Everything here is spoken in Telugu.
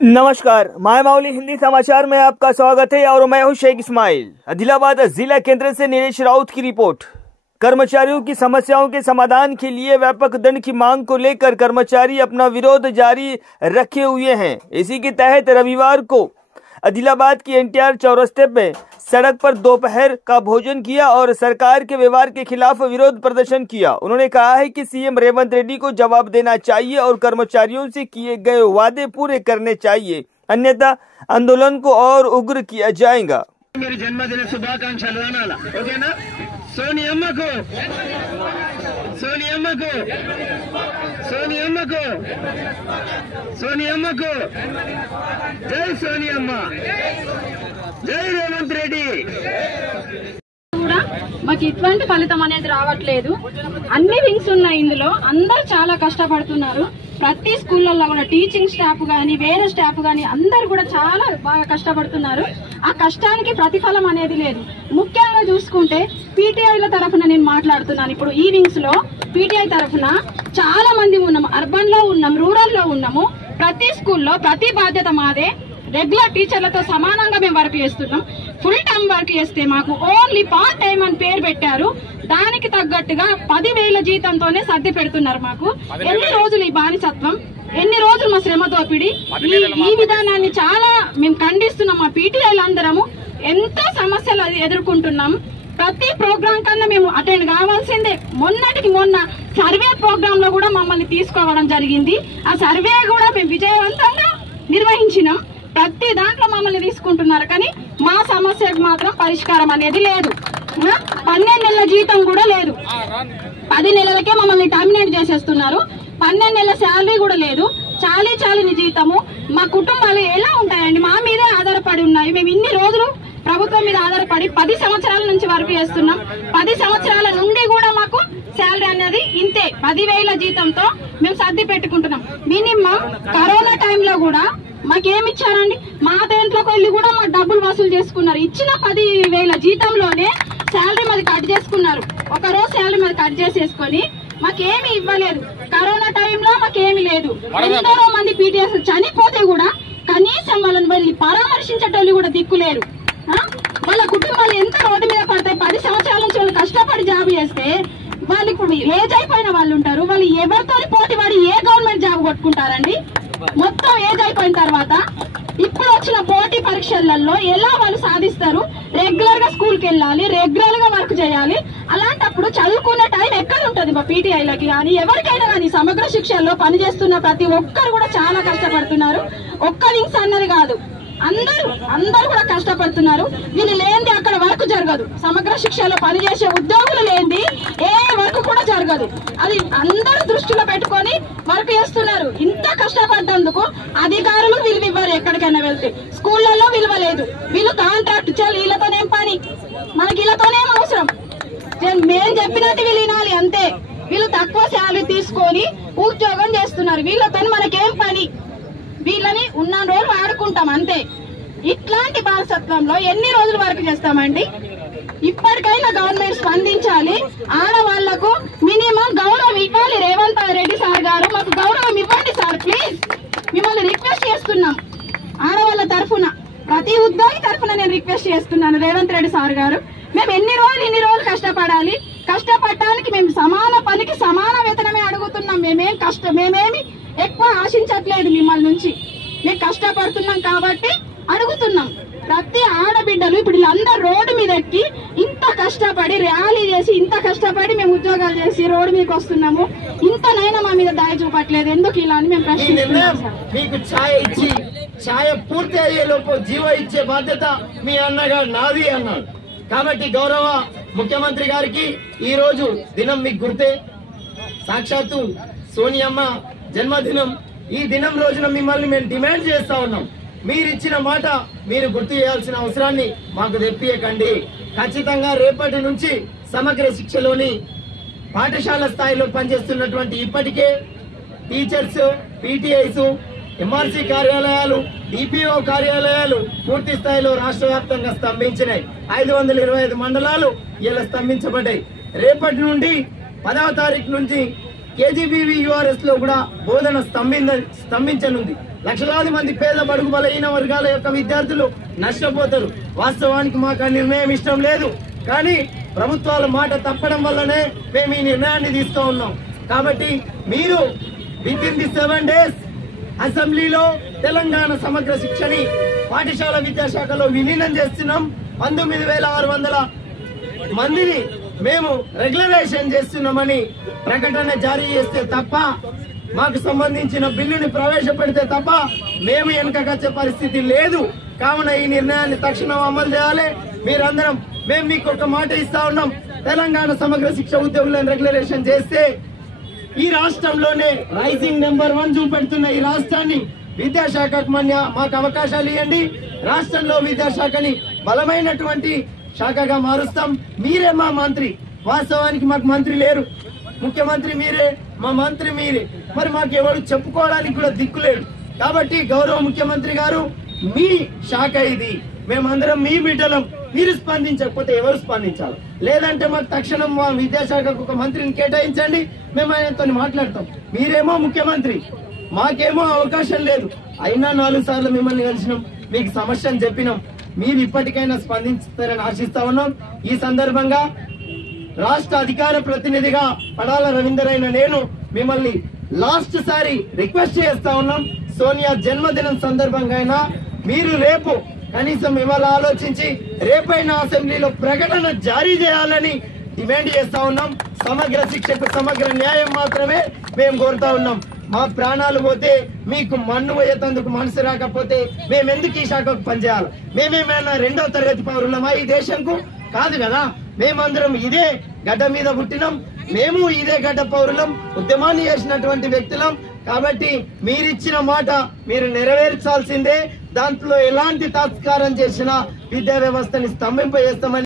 नमस्कार, माय माउली हिंदी समाचार में आपका स्वागत है और मैं हूं शेख इस्माइल। आदिलाबाद जिला केंद्र से नीलेश राउत की रिपोर्ट। कर्मचारियों की समस्याओं के समाधान के लिए व्यापक दंड की मांग को लेकर कर्मचारी अपना विरोध जारी रखे हुए हैं। इसी के तहत रविवार को आदिलाबाद की एनटीआर चौरस्ते में सड़क पर दोपहर का भोजन किया और सरकार के व्यवहार के खिलाफ विरोध प्रदर्शन किया। उन्होंने कहा है कि सीएम रेवंत रेड्डी को जवाब देना चाहिए और कर्मचारियों से किए गए वादे पूरे करने चाहिए, अन्यथा आंदोलन को और उग्र किया जाएगा। मेरे जन्मदिन शुभाकांक्षलु అనాల ఓకేనా సోనియమ్మకు సోనియమ్మకు సోనియమ్మకు సోనియమ్మకు జై సోనియమ్మ జై రేవంత్ రెడ్డి కూడా మాకు ఇటువంటి ఫలితం అనేది రావట్లేదు। అన్ని వింగ్స్ ఉన్నాయి, ఇందులో అందరూ చాలా కష్టపడుతున్నారు। ప్రతి స్కూళ్ళల్లో కూడా టీచింగ్ స్టాఫ్ గానీ వేరే స్టాఫ్ గానీ అందరూ కూడా చాలా బాగా కష్టపడుతున్నారు। ఆ కష్టానికి ప్రతిఫలం అనేది లేదు। ముఖ్యంగా చూసుకుంటే పీటీఐల తరఫున నేను మాట్లాడుతున్నాను। ఇప్పుడు ఈ వింగ్స్ లో పీటీఐ తరఫున చాలా మంది ఉన్నాము, అర్బన్ లో ఉన్నాం, రూరల్ లో ఉన్నాము। ప్రతి స్కూల్లో ప్రతి బాధ్యత మాదే। రెగ్యులర్ టీచర్లతో సమానంగా మేము వర్క్ చేస్తున్నాం। ఫుల్ టైం వర్క్ చేస్తే మాకు ఓన్లీ పార్ట్ టైం అని పేరు పెట్టారు। దానికి తగ్గట్టుగా 10,000 జీతంతోనే సర్ది పెడుతున్నారు మాకు। ఎన్ని రోజులు ఈ బానిసత్వం, ఎన్ని రోజులు మా శ్రమ దోపిడి, ఈ విధానాన్ని చాలా మేము ఖండిస్తున్నాం। మా పీటీఐలందరము ఎంతో సమస్యలు ఎదుర్కొంటున్నాం। ప్రతి ప్రోగ్రాం కన్నా మేము అటెండ్ కావాల్సిందే। మొన్నటికి మొన్న సర్వే ప్రోగ్రామ్ లో కూడా మమ్మల్ని తీసుకోవడం జరిగింది। ఆ సర్వే కూడా మేము విజయవంతంగా నిర్వహించినాం। ప్రతి దాంట్లో మమ్మల్ని తీసుకుంటున్నారు, కానీ మా సమస్యకు మాత్రం పరిష్కారం అనేది లేదు। 12 నెలల జీతం కూడా లేదు। 10 నెలలకే మమ్మల్ని టర్మినేట్ చేసేస్తున్నారు। 12 నెలల శాలరీ కూడా లేదు। చాలీని జీతము మా కుటుంబాలు ఎలా ఉంటాయండి? మా మీదే ఆధారపడి ఉన్నాయి। మేము ఇన్ని రోజులు ప్రభుత్వం మీద ఆధారపడి 10 సంవత్సరాల నుంచి వర్క్ చేస్తున్నాం। 10 సంవత్సరాల నుండి కూడా మాకు శాలరీ అనేది ఇంతే, 10,000 జీతంతో మేము సర్ది పెట్టుకుంటున్నాం। మినిమం కరోనా టైంలో కూడా మాకేమిచ్చారండి? మా దేంట్లోకి వెళ్ళి కూడా మా డబ్బులు వసూలు చేసుకున్నారు। ఇచ్చిన 10,000 జీతంలోనే శాలరీ మాది కట్ చేసుకున్నారు। ఒక రోజు శాలరీ మాది కట్ చేసేసుకొని మాకేమి ఇవ్వలేదు। కరోనా టైంలో మాకేమి లేదు। ఎంతో మంది పీటీఎస్ చనిపోతే కూడా కనీసం వాళ్ళని వెళ్ళి పరామర్శించేటోళ్ళు కూడా దిక్కులేరు। వాళ్ళ కుటుంబాలు ఎంత రోడ్డు మీద పడతాయి? 10 సంవత్సరాల నుంచి వాళ్ళు కష్టపడి జాబ్ చేస్తే వాళ్ళు ఇప్పుడు ఏజ్ అయిపోయిన వాళ్ళు ఉంటారు। వాళ్ళు ఎవరితో పోటీ పడి ఏ గవర్నమెంట్ జాబ్ కొట్టుకుంటారండి? మొత్తం ఏజ్ అయిపోయిన తర్వాత ఇప్పుడు వచ్చిన పోటీ పరీక్షలలో ఎలా వాళ్ళు సాధిస్తారు? రెగ్యులర్ గా స్కూల్ కి వెళ్ళాలి, రెగ్యులర్ గా వర్క్ చేయాలి। అలాంటప్పుడు చదువుకునే టైం ఎక్కడ ఉంటుంది? మా పీటీఐలకి కానీ ఎవరికైనా కానీ సమగ్ర శిక్షలో పనిచేస్తున్న ప్రతి ఒక్కరు కూడా చాలా కష్టపడుతున్నారు। ఒక్క వింగ్స్ అన్నది కాదు, అందరూ కూడా కష్టపడుతున్నారు। వీళ్ళు లేనిది అక్కడ వర్క్ జరగదు। సమగ్ర శిక్షలో పనిచేసే ఉద్యోగులు లేనిది ఏ వర్క్ కూడా జరగదు। అది అందరూ దృష్టిలో పెట్టుకొని వర్క్ చేస్తున్నారు। ఇంత కష్టపడ్డందుకు అధికారులు విలువ ఇవ్వరు। ఎక్కడికైనా వెళ్తే స్కూళ్లలో విలువ లేదు। వీళ్ళు కాంట్రాక్ట్ ఇచ్చారు, వీళ్ళతోనేం పని? మనకి వీళ్ళతోనేం అవసరం? మేము చెప్పినట్టు వీళ్ళు వినాలి అంతే। వీళ్ళు తక్కువ శాలరీ తీసుకొని ఉద్యోగం చేస్తున్నారు, వీళ్ళతో మనకేం పని? వీళ్ళని ఉన్న రోజులు ఆడుకుంటాం అంతే। ఇట్లాంటి బానిసత్వంలో ఎన్ని రోజులు వర్క్ చేస్తామండి? ఇప్పటికైనా గవర్నమెంట్ స్పందించాలి। ఆడవాళ్లకు మినిమం గౌరవం ఇవ్వాలి। రేవంత్ రెడ్డి సార్ గారు మాకు గౌరవం ఇవ్వండి సార్, ప్లీజ్ మిమ్మల్ని రిక్వెస్ట్ చేస్తున్నాం। ఆడవాళ్ళ తరఫున ప్రతి ఉద్యోగి తరఫున నేను రిక్వెస్ట్ చేస్తున్నాను, రేవంత్ రెడ్డి సార్ గారు మేము ఇన్ని రోజులు కష్టపడాలి? కష్టపడటానికి మేము సమాన పనికి సమాన వేతనమే అడుగుతున్నాం। మేమేమి ఎక్కువ ఆశించట్లేదు మిమ్మల్ని నుంచి, మేము కష్టపడుతున్నాం కాబట్టి అడుగుతున్నాం। ప్రతి ఆడబిడ్డలు ఇప్పుడు వీళ్ళందరూ రోడ్డు మీద ఎక్కి ఇంత కష్టపడి ర్యాలీ చేసి ఇంత కష్టపడి మేము ఉద్యోగాలు చేసి రోడ్డు మీదకి వస్తున్నాము, ఇంతనైనా మా మీద దయ చూపట్లేదు ఎందుకు ఇలా అని మేము ప్రశ్నిస్తున్నాం। మీకు ఛాయ ఇచ్చి ఛాయ పూర్తి అయ్యేలోపు జీవ ఇచ్చే బాధ్యత మీ అన్నగా నాది అన్నాడు। కాబట్టి గౌరవ ముఖ్యమంత్రి గారికి ఈ రోజు దినం మీకు గుర్తే, సాక్షాత్తు సోనియమ్మ జన్మదినం। ఈ దినం రోజున మిమ్మల్ని మేము డిమాండ్ చేస్తా ఉన్నాం, మీరిచ్చిన మాట మీరు గుర్తు చేయాల్సిన అవసరాన్ని మాకు తెప్పియకండి। ఖచ్చితంగా రేపటి నుంచి సమగ్ర శిక్షలోని పాఠశాల స్థాయిలో పనిచేస్తున్నటువంటి ఇప్పటికే టీచర్స్, పీటీఐస్, ఎంఆర్సీ కార్యాలయాలు, డిపిఓ కార్యాలయాలు పూర్తి స్థాయిలో రాష్ట్ర వ్యాప్తంగా స్తంభించినాయి। 525 మండలాలు ఇలా స్తంభించబడ్డాయి। రేపటి నుండి 10వ తారీఖు నుంచి కేజీబీవీ యూఆర్ఎస్ లో కూడా బోధన స్తంభించనుంది। లక్షలాది మంది పేద బడుగు బలహీన వర్గాల యొక్క విద్యార్థులు నష్టపోతారు. వాస్తవానికి మాకు ఆ నిర్ణయం ఇష్టం లేదు, కానీ ప్రభుత్వాల మాట తప్పడం వల్లనే మేము ఈ నిర్ణయాన్ని తీస్తూ ఉన్నాం. కాబట్టి మీరు వితిన్ ది 7 days అసెంబ్లీలో తెలంగాణ సమగ్ర శిక్షని పాఠశాల విద్యాశాఖలో విలీనం చేస్తున్నాం. 19,600 మందిని మేము రెగ్యులరైజేషన్ చేస్తున్నామని ప్రకటన జారీ చేస్తే తప్ప, మాకు సంబంధించిన బిల్లుని ప్రవేశపెడితే తప్ప మేము వెనుకకొచ్చే పరిస్థితి లేదు. కావున ఈ నిర్ణయాన్ని తక్షణం అమలు చేయాలి. మీరందరం మేము మీకు ఒక మాట ఇస్తా ఉన్నాం, తెలంగాణ సమగ్ర శిక్ష ఉద్యోగులను రెగ్యులరైజేషన్ చేస్తే ఈ రాష్ట్రంలోనే రైజింగ్ నెంబర్ 1 చూపెడుతున్న ఈ రాష్ట్రాన్ని విద్యాశాఖకు మాకు అవకాశాలు ఇవ్వండి. రాష్ట్రంలో విద్యాశాఖని బలమైనటువంటి శాఖగా మారుస్తాం. మీరే మా మంత్రి. వాస్తవానికి మాకు మంత్రి లేరు, ముఖ్యమంత్రి మీరే, మా మంత్రి మీరే. మరి మాకు ఎవరు చెప్పుకోవడానికి కూడా దిక్కులేడు. కాబట్టి గౌరవ ముఖ్యమంత్రి గారు, మీ శాఖ ఇది, మేమందరం మీ బిడ్డలం. మీరు స్పందించకపోతే ఎవరు స్పందించాలి? లేదంటే మాకు తక్షణం మా విద్యాశాఖకు ఒక మంత్రిని కేటాయించండి, మేము ఆయనతో మాట్లాడతాం. మీరేమో ముఖ్యమంత్రి, మాకేమో అవకాశం లేదు. అయినా 4 సార్లు మిమ్మల్ని కలిసినాం, మీకు సమస్యను చెప్పినాం. మీరు ఇప్పటికైనా స్పందిస్తారని ఆశిస్తా ఉన్నాం. ఈ సందర్భంగా రాష్ట్ర అధికార ప్రతినిధిగా పడాల రవీందర్ అయిన నేను మిమ్మల్ని లాస్ట్ సారి రిక్వెస్ట్ చేస్తా ఉన్నాం, సోనియా జన్మదినం సందర్భంగా అయినా మీరు రేపు కనీసం ఇవాళ ఆలోచించి రేపైనా అసెంబ్లీలో ప్రకటన జారీ చేయాలని డిమాండ్ చేస్తా ఉన్నాం. సమగ్ర శిక్షకు సమగ్ర న్యాయం మాత్రమే మేము కోరుతా ఉన్నాం. మా ప్రాణాలు పోతే మీకు మన్ను పోయేందుకు మనసు రాకపోతే మేమెందుకు ఈ శాఖకు పనిచేయాలి? మేమేమైనా 2వ తరగతి పౌరులమా ఈ దేశంకు? కాదు కదా. మేమందరం ఇదే గడ్డ మీద పుట్టినాం, మేము ఇదే గడ్డ పౌరులం, ఉద్యమాన్ని చేసినటువంటి వ్యక్తులం. కాబట్టి మీరిచ్చిన మాట మీరు నెరవేర్చాల్సిందే. దాంట్లో ఎలాంటి తాత్కారం చేసినా విద్యా వ్యవస్థని స్తంభింపజేస్తామని